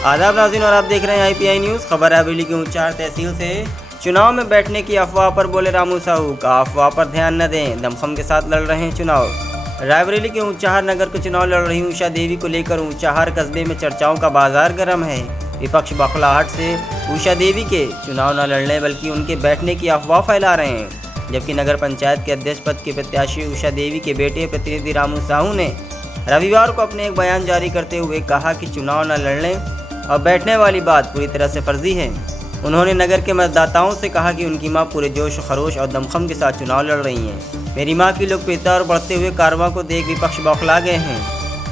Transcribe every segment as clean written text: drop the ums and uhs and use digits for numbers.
आदाब नाज़रीन, और आप देख रहे हैं IPI न्यूज़। खबर है अबरेली की ऊंचाहार तहसील से। चुनाव में बैठने की अफवाह पर बोले रामू साहू, का अफवाह पर ध्यान न दें, दमखम के साथ लड़ रहे हैं चुनाव। रायबरेली के ऊंचाहार नगर के चुनाव लड़ रही उषा देवी को लेकर ऊंचाहार कस्बे में चर्चाओं का बाजार गर्म है। विपक्ष बौखलाहट से उषा देवी के चुनाव न लड़ने बल्कि उनके बैठने की अफवाह फैला रहे हैं, जबकि नगर पंचायत के अध्यक्ष पद के प्रत्याशी उषा देवी के बेटे प्रतिनिधि रामू साहू ने रविवार को अपने एक बयान जारी करते हुए कहा कि चुनाव न लड़ने और बैठने वाली बात पूरी तरह से फर्जी है। उन्होंने नगर के मतदाताओं से कहा कि उनकी मां पूरे जोश खरोश और दमखम के साथ चुनाव लड़ रही हैं। मेरी मां की लोकप्रियता और बढ़ते हुए कारवां को देख विपक्ष बौखला गए हैं।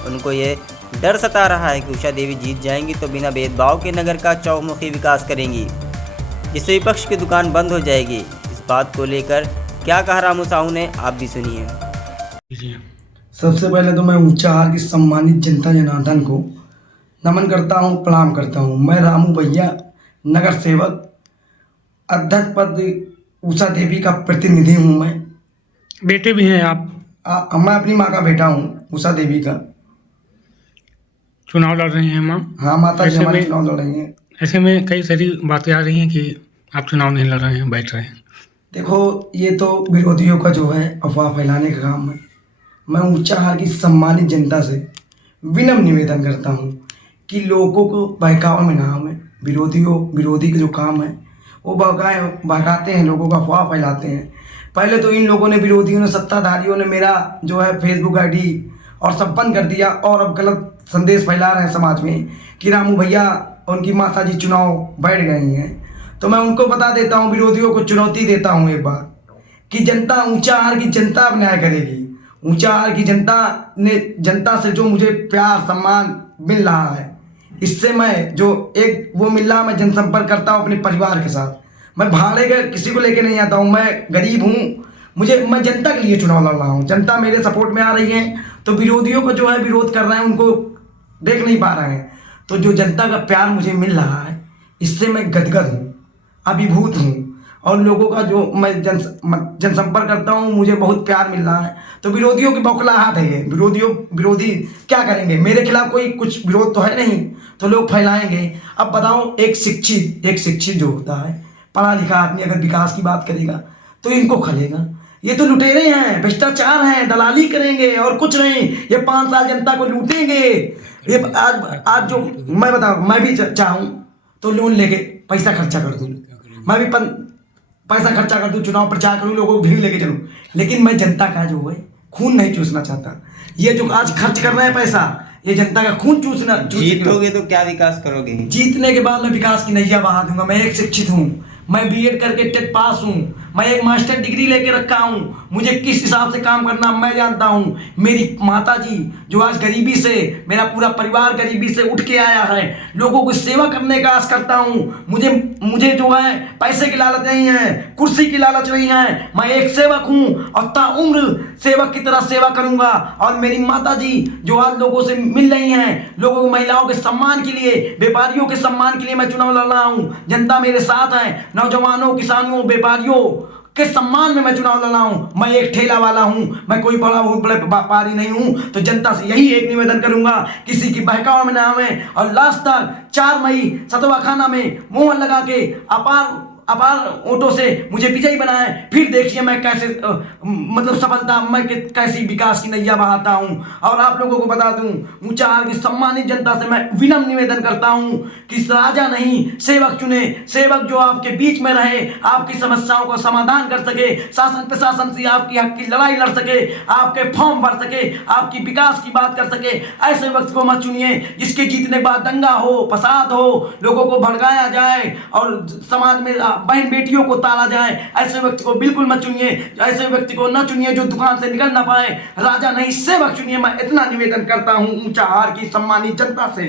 उनको ये डर सता रहा है कि उषा देवी जीत जाएंगी तो बिना भेदभाव के नगर का चौमुखी विकास करेंगी, जिससे विपक्ष की दुकान बंद हो जाएगी। इस बात को लेकर क्या कहा रामू साहू ने, आप भी सुनिए। सबसे पहले तो मैं ऊंचाहार की सम्मानित जनता जनार्दन को नमन करता हूं, प्रणाम करता हूं। मैं रामू भैया नगर सेवक अध्यक्ष पद उषा देवी का प्रतिनिधि हूं। मैं बेटे भी हैं आप? मैं अपनी माँ का बेटा हूं, उषा देवी का। चुनाव लड़ रही हैं माँ? हाँ, माता जी हमारे चुनाव लड़ रही हैं। ऐसे में कई सारी बातें आ रही हैं कि आप चुनाव नहीं लड़ रहे हैं, बैठ रहे हैं। देखो, ये तो विरोधियों का जो है अफवाह फैलाने का काम है। मैं ऊंचाहार की सम्मानित जनता से विनम्र निवेदन करता हूं कि लोगों को बहकावा में ना आवे। विरोधी का जो काम है वो बहकाते हैं, लोगों का अफवाह फैलाते हैं। पहले तो इन लोगों ने, विरोधियों ने, सत्ताधारियों ने मेरा जो है फेसबुक ID और सब बंद कर दिया, और अब गलत संदेश फैला रहे हैं समाज में कि रामू भैया उनकी माता जी चुनाव बैठ गई हैं। तो मैं उनको बता देता हूँ, विरोधियों को चुनौती देता हूँ एक बार कि जनता, ऊंचाहार की जनता अब न्याय करेगी। ऊंचाहार की जनता से जो मुझे प्यार सम्मान मिल रहा है, इससे मैं जो एक वो मिल रहा, मैं जनसंपर्क करता हूँ अपने परिवार के साथ। मैं भाड़े के किसी को लेके नहीं आता हूँ, मैं गरीब हूँ। मैं जनता के लिए चुनाव लड़ रहा हूँ, जनता मेरे सपोर्ट में आ रही है। तो विरोधियों को जो है विरोध कर रहे हैं, उनको देख नहीं पा रहे हैं। तो जो जनता का प्यार मुझे मिल रहा है, इससे मैं गदगद हूँ, अभिभूत हूँ। और लोगों का जो मैं जनसंपर्क करता हूँ, मुझे बहुत प्यार मिल रहा है। तो विरोधियों की बौखलाहट है ये। विरोधी क्या करेंगे? मेरे खिलाफ कोई कुछ विरोध तो है नहीं, तो लोग फैलाएंगे। अब बताओ, एक शिक्षित जो होता है, पढ़ा लिखा आदमी अगर विकास की बात करेगा तो इनको खलेगा। ये तो लुटेरे हैं, भ्रष्टाचार हैं, दलाली करेंगे और कुछ नहीं। ये 5 साल जनता को लूटेंगे। ये आज जो मैं बताऊँ, मैं भी चाहूँ तो लोन लेके पैसा खर्चा कर दूँ, मैं भी पैसा खर्चा कर दूँ, चुनाव प्रचार करूँ, लोगों को भीड़ लेके चलूँ, लेकिन मैं जनता का जो है खून नहीं चूसना चाहता। ये जो आज खर्च कर रहे हैं पैसा, ये जनता का खून जीतोगे तो क्या विकास करोगे? जीतने के बाद मैं विकास की नैया बहा दूंगा। मैं एक शिक्षित हूँ, मैं B.Ed करके टेट पास हूँ, मैं एक मास्टर डिग्री लेके रखा हूँ। मुझे किस हिसाब से काम करना मैं जानता हूँ। मेरी माता जी जो आज गरीबी से, मेरा पूरा परिवार गरीबी से उठ के आया है, लोगों को सेवा करने का आस करता हूँ। मुझे जो है पैसे की लालच नहीं है, कुर्सी की लालच नहीं है। मैं एक सेवक हूँ और ताउम्र सेवक की तरह सेवा करूँगा। और मेरी माता जी जो आज लोगों से मिल रही हैं, लोगों को, महिलाओं के सम्मान के लिए, व्यापारियों के सम्मान के लिए मैं चुनाव लड़ रहा हूँ। जनता मेरे साथ है, नौजवानों, किसानों, व्यापारियों के सम्मान में मैं चुनाव लड़ रहा हूं। मैं एक ठेला वाला हूं, मैं कोई बहुत बड़े व्यापारी नहीं हूं। तो जनता से यही एक निवेदन करूंगा, किसी की बहकावा में ना आवे और लास्ट तक 4 मई सतवा खाना में मोहर लगा के अपार वोटों से मुझे विजयी बनाए। फिर देखिए मैं कैसे सफलता, मैं कैसी विकास की नैया बहाता हूं। और आप लोगों को बता दूं, ऊंचाहार की सम्मानित जनता से मैं विनम्र निवेदन करता हूं कि राजा नहीं, सेवक चुने। सेवक जो आपके बीच में रहे, आपकी समस्याओं का समाधान कर सके, शासन प्रशासन से आपकी हक की लड़ाई लड़ सके, आपके फॉर्म भर सके, आपकी विकास की बात कर सके। ऐसे व्यक्ति को मत चुनिए जिसके जीतने के बाद दंगा हो, फसाद हो, लोगों को भड़काया जाए और समाज में बहन बेटियों को ताला जाए। ऐसे व्यक्ति को बिल्कुल मत चुनिए। ऐसे व्यक्ति को न चुनिए जो दुकान से निकल ना पाए। राजा नहीं, सेवक चुनिए। मैं इतना निवेदन करता हूं ऊंचाहार की सम्मानित जनता से।